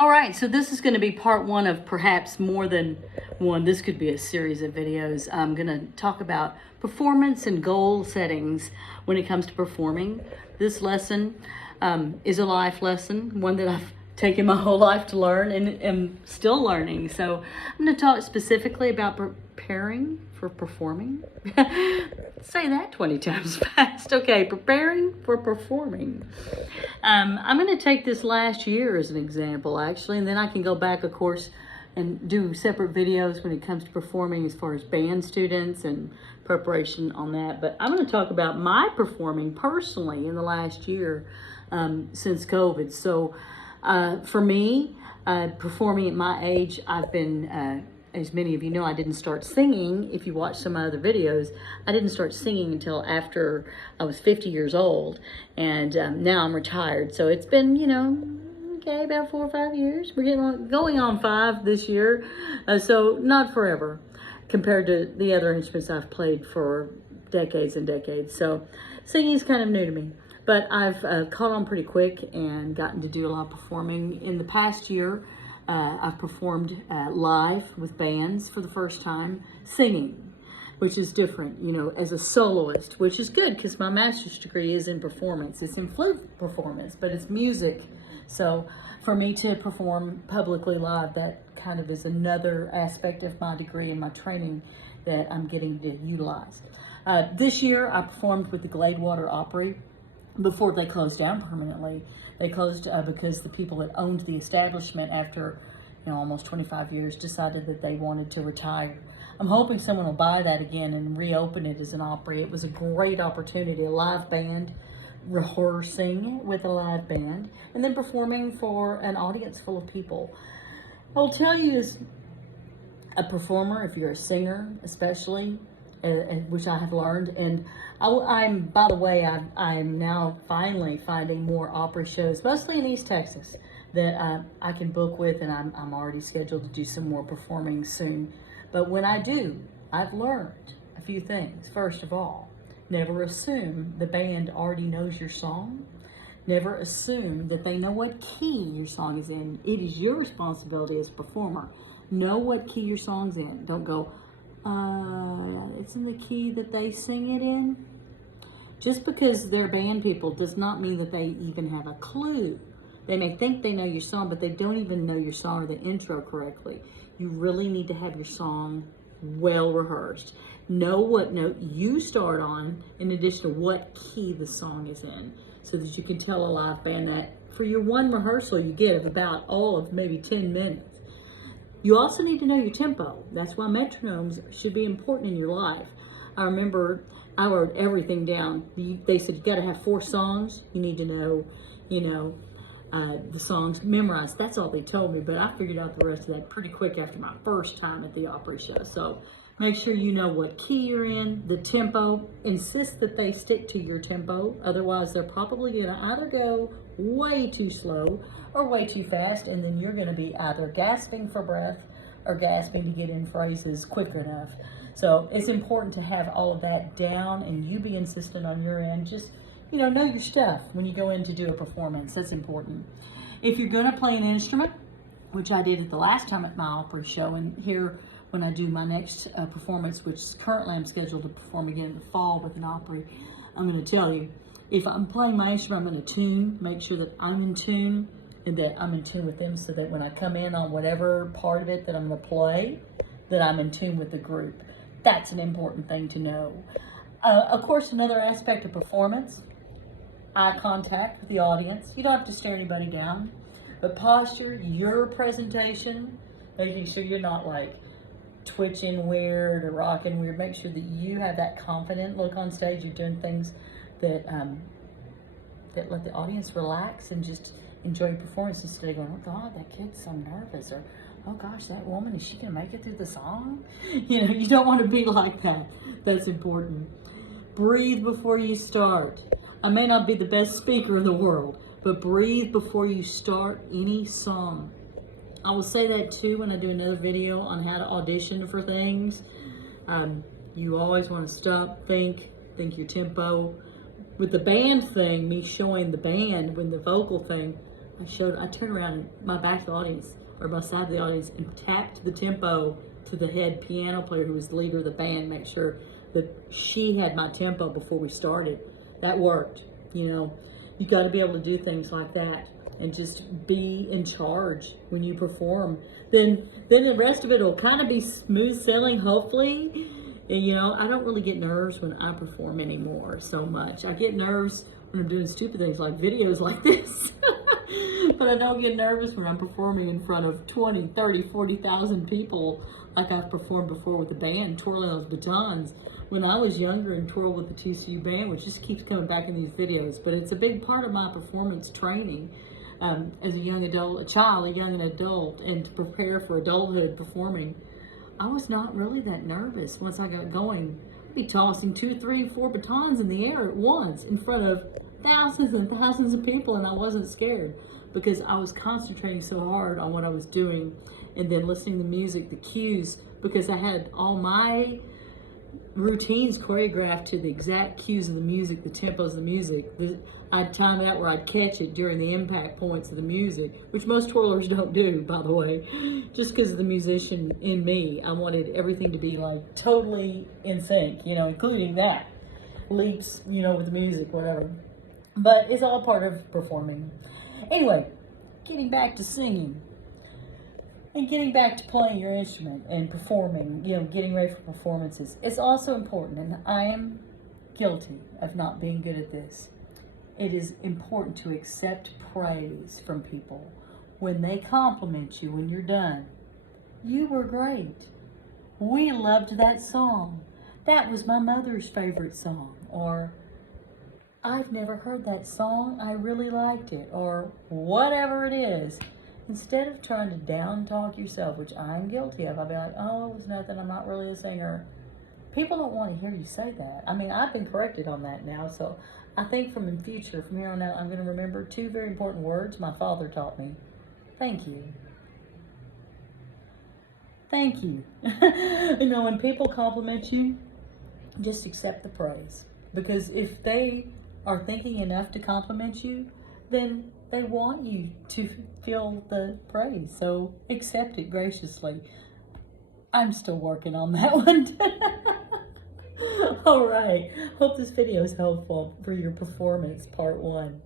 All right, so this is going to be part one of perhaps more than one. This could be a series of videos. I'm going to talk about performance and goal settings when it comes to performing. This lesson is a life lesson, one that I've taken my whole life to learn and am still learning. So I'm going to talk specifically about preparing for performing. Say that 20 times fast. Okay, preparing for performing. I'm going to take this last year as an example, actually, and then I can go back, of course, and do separate videos when it comes to performing as far as band students and preparation on that. But I'm going to talk about my performing personally in the last year since COVID. So for me, performing at my age, I've been, as many of you know, I didn't start singing. If you watch some other videos, I didn't start singing until after I was 50 years old. And now I'm retired. So it's been, okay, about 4 or 5 years. We're going on 5 this year. So not forever compared to the other instruments I've played for decades and decades. So singing is kind of new to me. But I've caught on pretty quick and gotten to do a lot of performing. In the past year, I've performed live with bands for the first time, singing, which is different, as a soloist, which is good because my master's degree is in performance. It's in flute performance, but it's music. So for me to perform publicly live, that kind of is another aspect of my degree and my training that I'm getting to utilize. This year, I performed with the Gladewater Opry before they closed down permanently. They closed because the people that owned the establishment after almost 25 years decided that they wanted to retire. I'm hoping someone will buy that again and reopen it as an Opry. It was a great opportunity, a live band, rehearsing with a live band, and then performing for an audience full of people. I'll tell you, as a performer, if you're a singer especially, which I have learned, and I'm by the way, I'm now finally finding more Opry shows, mostly in East Texas, that I can book with, and I'm already scheduled to do some more performing soon. But when I do, I've learned a few things. First of all, never assume the band already knows your song. Never assume that they know what key your song is in. It is your responsibility as a performer. Know what key your song's in. Don't go, it's in the key that they sing it in. Just because they're band people does not mean that they even have a clue. They may think they know your song, but they don't even know your song or the intro correctly. You really need to have your song well rehearsed. Know what note you start on in addition to what key the song is in, so that you can tell a live band that for your one rehearsal you get of about all of maybe 10 minutes. You also need to know your tempo. That's why metronomes should be important in your life. I remember I wrote everything down. They said you got to have 4 songs. You need to know, the songs memorized. That's all they told me, but I figured out the rest of that pretty quick after my first time at the Opry show. So make sure you know what key you're in, the tempo. Insist that they stick to your tempo. Otherwise, they're probably going to either go way too slow or way too fast, and then you're going to be either gasping for breath or gasping to get in phrases quick enough. So it's important to have all of that down, and you be insistent on your end. Just, know your stuff when you go in to do a performance. That's important. If you're going to play an instrument, which I did at the last time at my Opry show, and here when I do my next performance, which currently I'm scheduled to perform again in the fall with an Opry, I'm going to tell you, if I'm playing my instrument, I'm going to tune, make sure that I'm in tune and that I'm in tune with them, so that when I come in on whatever part of it that I'm going to play, that I'm in tune with the group. That's an important thing to know. Of course, another aspect of performance, eye contact with the audience. You don't have to stare anybody down, but posture, your presentation, making sure you're not like twitching weird or rocking weird. Make sure that you have that confident look on stage. You're doing things that that let the audience relax and just enjoy your performance instead of going, oh God, that kid's so nervous, or oh gosh, that woman, is she gonna make it through the song? You don't want to be like that. That's important. Breathe before you start. I may not be the best speaker in the world, but breathe before you start any song. I will say that too when I do another video on how to audition for things. You always want to stop, think your tempo. With the band thing, me showing the band when the vocal thing, I turned around my back of the audience, or my side of the audience, and tapped the tempo to the head piano player who was the leader of the band, make sure that she had my tempo before we started. That worked, you know. You got to be able to do things like that and just be in charge when you perform. Then the rest of it will kind of be smooth sailing, hopefully. And, you know, I don't really get nerves when I perform anymore so much. I get nerves when I'm doing stupid things like videos like this. But I don't get nervous when I'm performing in front of 20, 30, 40,000 people like I've performed before with the band, twirling those batons. When I was younger and twirled with the TCU band, which just keeps coming back in these videos, but it's a big part of my performance training as a young adult, a child, a young adult, and to prepare for adulthood performing. I was not really that nervous once I got going. I'd be tossing 2, 3, 4 batons in the air at once in front of thousands and thousands of people, and I wasn't scared because I was concentrating so hard on what I was doing, and then listening to the music, the cues, because I had all my routines choreographed to the exact cues of the music, the tempos of the music. I'd time it out where I'd catch it during the impact points of the music, which most twirlers don't do, by the way. Just because of the musician in me, I wanted everything to be like totally in sync, you know, including that. Leaps, you know, with the music, whatever. But it's all part of performing. Anyway, getting back to singing. And getting back to playing your instrument and performing, you know, getting ready for performances. It's also important, and I am guilty of not being good at this. It is important to accept praise from people when they compliment you when you're done. You were great. We loved that song. That was my mother's favorite song. Or, I've never heard that song. I really liked it. Or whatever it is. Instead of trying to down talk yourself, which I'm guilty of, I'll be like, oh, it was nothing, I'm not really a singer. People don't want to hear you say that. I mean, I've been corrected on that now, so I think from here on out, I'm going to remember 2 very important words my father taught me. Thank you. Thank you. You know, when people compliment you, just accept the praise. Because if they are thinking enough to compliment you, then they want you to feel the praise, so accept it graciously. I'm still working on that one. All right, hope this video is helpful for your performance, part 1.